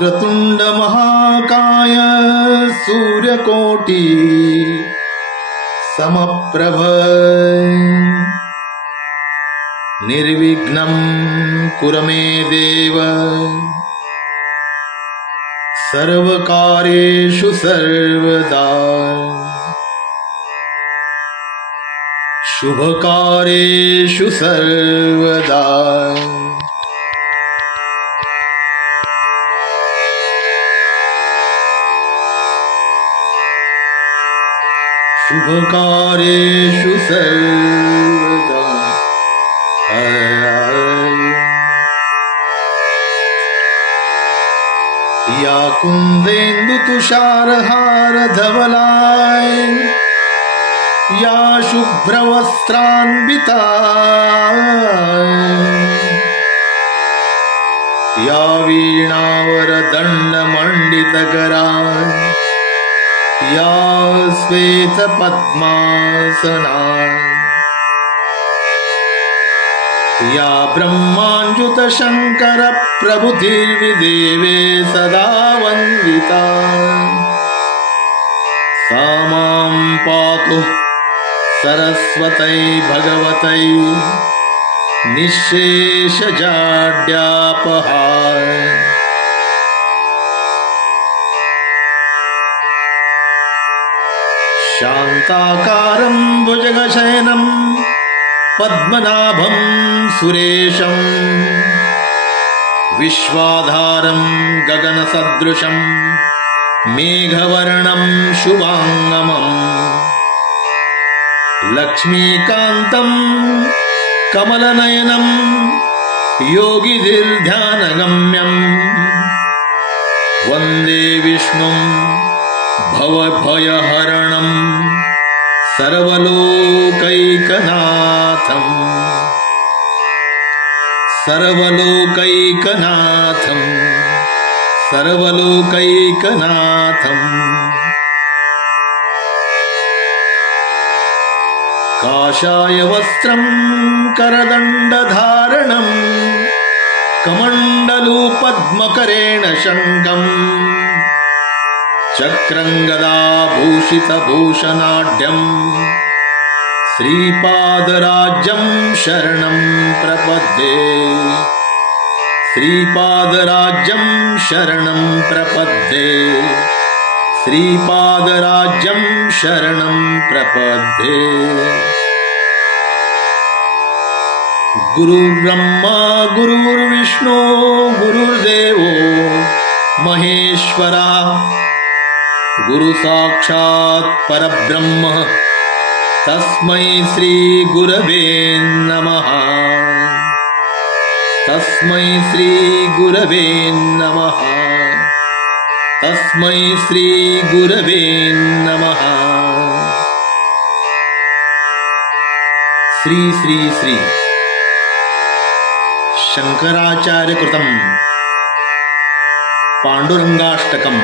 वक्रतुंड महाकाय सूर्यकोटि समप्रभ निर्विघ्नं कुरु मे देव सर्वकार्येषु सर्वदा शुभकार्येषु सर्वदा शुभकार्येषु सर्वदा या कुन्देन्दु तुषारहार धवलाय या शुभ्रवस्त्रान्विता या वीणावरदण्डमण्डितकरा या श्वेतपद्मासना या ब्रह्माञ्जुतशङ्कर प्रभुतिर्विदेवे सदा वन्दिता सा मां पातु सरस्वतै भगवतै निःशेषजाड्यापहा शान्ताकारं भुजगशयनं पद्मनाभं सुरेशं विश्वाधारं गगनसदृशं मेघवर्णं शुभांगमं लक्ष्मीकान्तं कमलनयनं योगिभिर्ध्यानगम्यं वन्दे विष्णुं भवभयहरणं सर्वलोकैकनाथं सर्वलोकैकनाथं सर्वलोकैकनाथं काषाय वस्त्रं करदण्डधारणं कमण्डलुपद्मकरेण शङ्खम् चक्रं गदाभूषितभूषणाढ्यं श्रीपादराज्यं शरणं प्रपद्ये श्रीपादराज्यं शरणं प्रपद्ये श्रीपादराज्यं शरणं प्रपद्ये गुरुर्ब्रह्मा गुरुर्विष्णु गुरुर्देवो महेश्वरा गुरु साक्षात् परब्रह्म तस्मै श्री गुरवे नमः तस्मै श्री गुरवे नमः तस्मै श्री गुरवे नमः श्री श्री श्री शंकराचार्य कृतं पांडुरंगाष्टकम्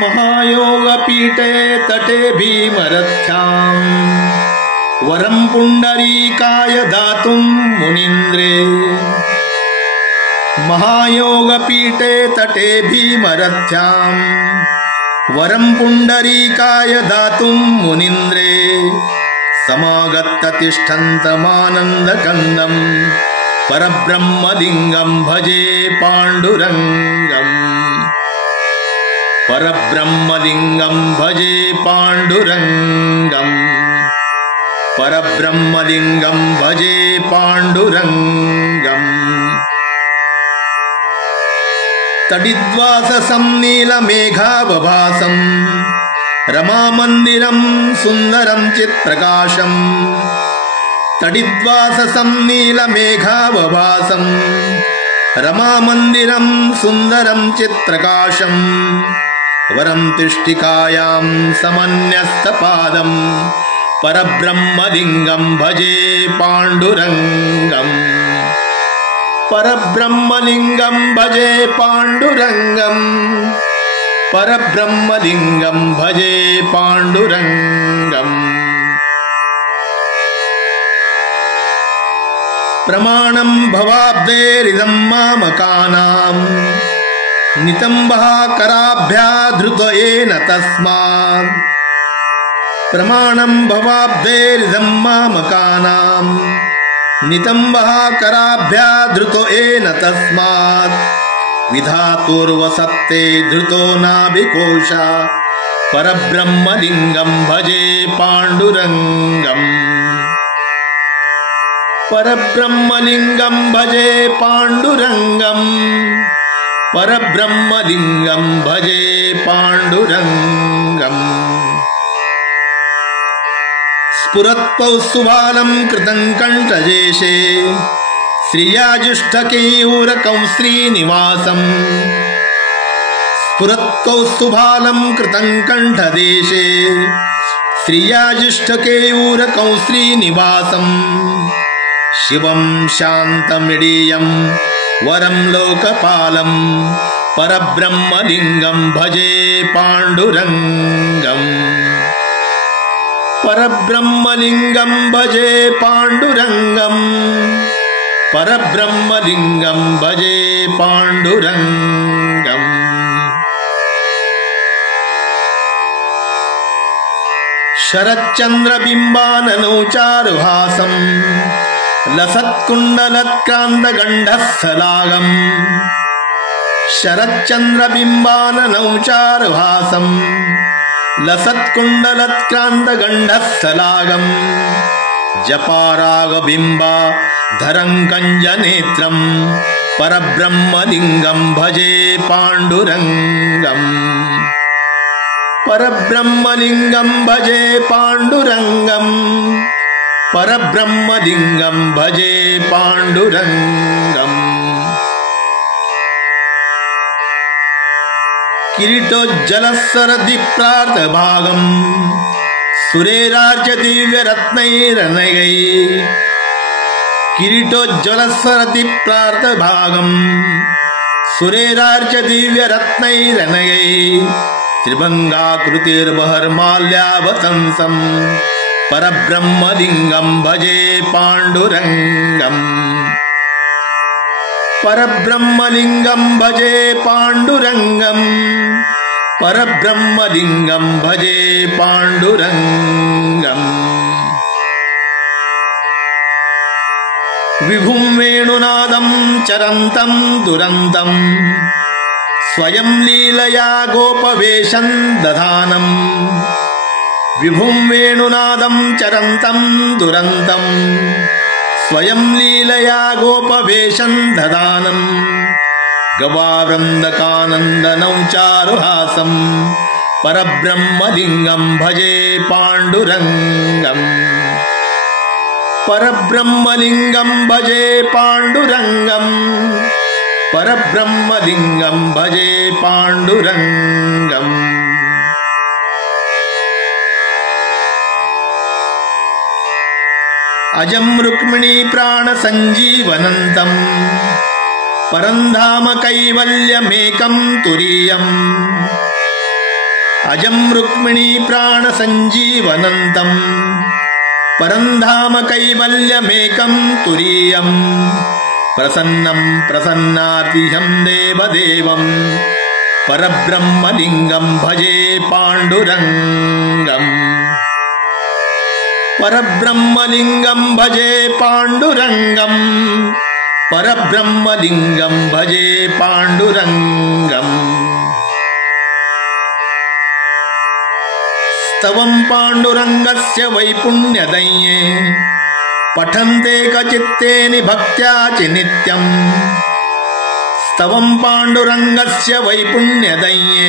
महायोगपीठे तटे भीमरथ्यां वरं पुण्डरीकाय दातुं मुनीन्द्रे महायोगपीठे तटे भीमरथ्यां वरं पुण्डरीकाय दातुं मुनीन्द्रे समागत्य तिष्ठन्तमानन्दकन्दं परब्रह्मलिङ्गं भजे पाण्डुरङ्गम् परब्रह्मलिङ्गं भजे पाण्डुरङ्गम् परब्रह्मलिङ्गं भजे पाण्डुरङ्गम् तडिद्वाससं नीलमेघावभासं रमामन्दिरं सुन्दरं चित्प्रकाशम् तडिद्वाससं नीलमेघावभासम् रमामन्दिरं सुन्दरं चित्प्रकाशम् वरं तिष्ठिकायां समन्यस्तपादम् परब्रह्मलिङ्गं भजे पाण्डुरङ्गम् परब्रह्मलिङ्गं भजे पाण्डुरङ्गम् परब्रह्मलिङ्गं भजे पाण्डुरङ्गम् प्रमाणं भवाब्दैरिदं मामकानां नितम्बः कराभ्याधृत येन तस्मात् प्रमाणं भवाब्दैरिदं मामकानां नितम्बः कराभ्याधृत येन तस्मात् विधातुर्वसत्ते धृतो नाभिकोश परब्रह्मलिङ्गं भजे पाण्डुरङ्गम् परब्रह्मलिङ्गं भजे पाण्डुरङ्गम् परब्रह्मलिङ्गं भजे पाण्डुरङ्गम् स्फुरत्कौस्तुभालं कृतं कण्ठदेशे श्रियाजुष्टकेयूरकं श्रीनिवासम् स्फुरत्कौस्तुभालं कृतं कण्ठदेशे श्रियाजुष्टकेयूरकं श्रीनिवासम् शिवं शान्तमिडीयं वरं लोकपालं परब्रह्मलिङ्गं भजे पाण्डुरङ्गम् परब्रह्मलिङ्गं भजे पाण्डुरङ्गम् परब्रह्मलिङ्गं भजे पाण्डुरङ्गम् शरच्चन्द्रबिम्बाननौ चारुहासम् लसत्कुण्डलत्क्रान्तगण्डस्थलागम् शरच्चन्द्रबिम्बाननौ चारुहासम् लसत्कुण्डलत्क्रान्तगण्डस्थलागम् जपारागबिम्बा धरं कञ्जनेत्रम् परब्रह्मलिङ्गं भजे पाण्डुरङ्गम् परब्रह्मलिङ्गं भजे पाण्डुरङ्गम् परब्रह्मलिङ्गं भजे पाण्डुरङ्गम् किरीटोज्ज्वलस्वरदीप्रार्तभागम् सुरेरार्चदिव्यरत्नैरनगैः किरीटोज्ज्वलस्वरदीप्रार्तभागम् सुरेरार्चदिव्यरत्नैरनगैः त्रिभङ्गाकृतिर्बहर्माल्यावतंसम् परब्रह्मलिङ्गं भजे पाण्डुरङ्गम् परब्रह्मलिङ्गं भजे पाण्डुरङ्गम् परब्रह्मलिङ्गं भजे पाण्डुरङ्गम् विभुं वेणुनादं चरन्तं दुरन्तं स्वयं लीलया गोपवेशं दधानम् विभुं वेणुनादं चरन्तं दुरन्तं स्वयं लीलया गोपवेशं दधानम् गवावृन्दकानन्दनौ चारुहासं परब्रह्मलिङ्गं भजे पाण्डुरङ्गम् परब्रह्मलिङ्गं भजे पाण्डुरङ्गम् परब्रह्मलिङ्गं भजे पाण्डुरङ्गम् अजं रुक्मिणी प्राणसञ्जीवनन्तम् परन्धाम कैवल्यमेकं तुरीयम् अजं रुक्मिणी प्राणसञ्जीवनन्तम् परन्धाम कैवल्यमेकं तुरीयम् प्रसन्नं प्रसन्नातिहं देवदेवं परब्रह्मलिङ्गं भजे पाण्डुरङ्गम् परब्रह्मलिङ्गं भजे पाण्डुरङ्गम् परब्रह्मलिङ्गं भजे पाण्डुरङ्गम् स्तवं पाण्डुरङ्गस्य वैपुण्यदये पठन्ते कचित्तेनि भक्त्या च नित्यम् स्तवं पाण्डुरङ्गस्य वैपुण्यदये